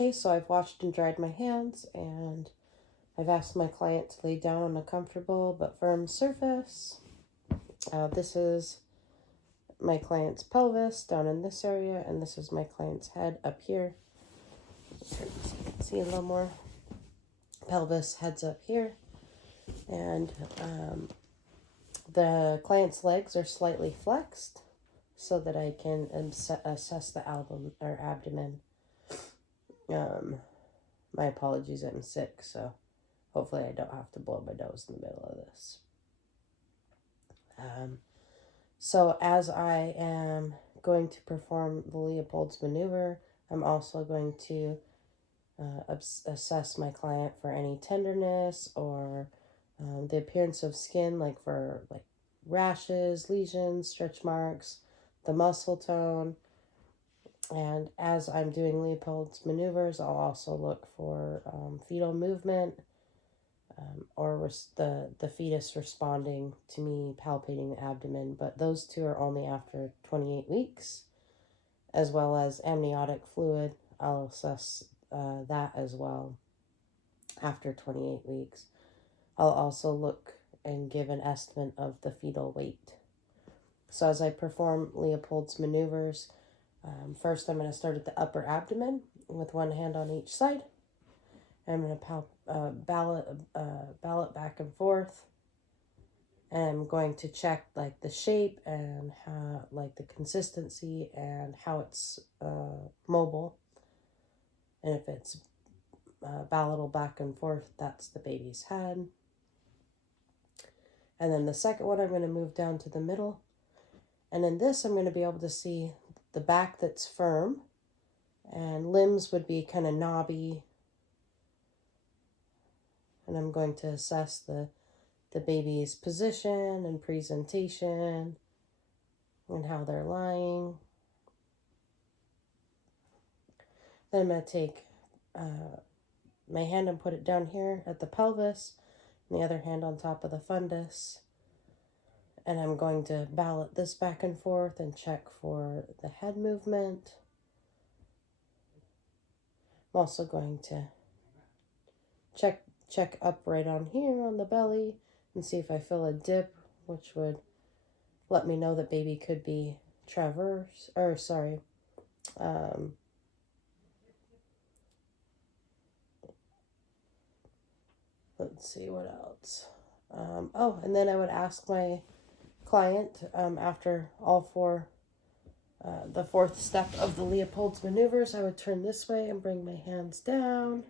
Okay, so I've washed and dried my hands, and I've asked my client to lay down on a comfortable but firm surface. This is my client's pelvis down in this area, and this is my client's head up here. So you can see a little more. Pelvis, head's up here, and the client's legs are slightly flexed so that I can assess the abdomen. My apologies, I'm sick, so hopefully I don't have to blow my nose in the middle of this. So as I am going to perform the Leopold's maneuver, I'm also going to assess my client for any tenderness or the appearance of skin, like for like rashes, lesions, stretch marks, the muscle tone. And as I'm doing Leopold's maneuvers, I'll also look for fetal movement or the fetus responding to me palpating the abdomen. But those two are only after 28 weeks, as well as amniotic fluid. I'll assess that as well after 28 weeks. I'll also look and give an estimate of the fetal weight. So as I perform Leopold's maneuvers, first I'm going to start at the upper abdomen with one hand on each side. I'm going to ballot back and forth. And I'm going to check like the shape and how, like the consistency and how it's mobile. And if it's ballotable back and forth, that's the baby's head. And then the second one, I'm going to move down to the middle. And in this, I'm going to be able to see the back that's firm, and limbs would be kind of knobby. And I'm going to assess the baby's position and presentation and how they're lying. Then I'm going to take my hand and put it down here at the pelvis, and the other hand on top of the fundus. And I'm going to ballot this back and forth and check for the head movement. I'm also going to check up right on here on the belly and see if I feel a dip, which would let me know that baby could be let's see what else. And then I would ask my client after the fourth step of the Leopold's maneuvers, I would turn this way and bring my hands down.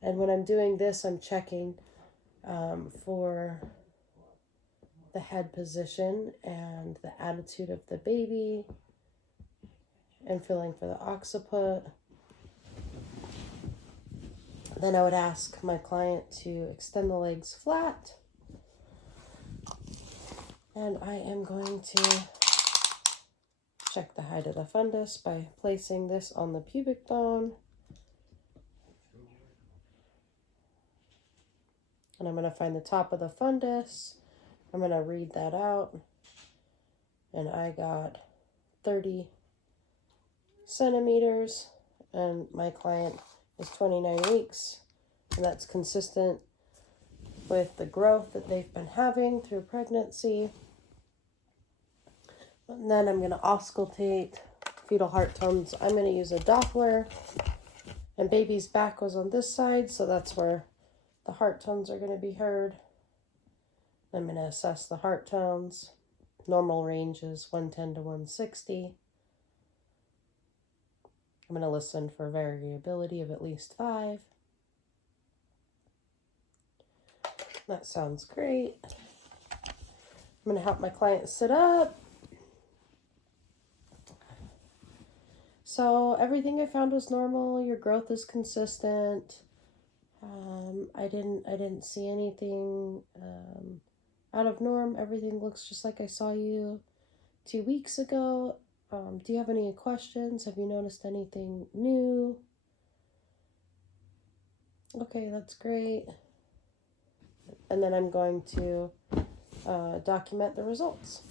And when I'm doing this, I'm checking for the head position and the attitude of the baby and feeling for the occiput. Then I would ask my client to extend the legs flat. And I am going to check the height of the fundus by placing this on the pubic bone. And I'm going to find the top of the fundus. I'm going to read that out. And I got 30 centimeters. And my client is 29 weeks. And that's consistent with the growth that they've been having through pregnancy. And then I'm going to auscultate fetal heart tones. I'm going to use a Doppler. And baby's back was on this side, so that's where the heart tones are going to be heard. I'm going to assess the heart tones. Normal range is 110 to 160. I'm going to listen for variability of at least 5. That sounds great. I'm going to help my client sit up. So everything I found was normal. Your growth is consistent. I didn't see anything out of norm. Everything looks just like I saw you 2 weeks ago. Do you have any questions? Have you noticed anything new? Okay, that's great. And then I'm going to document the results.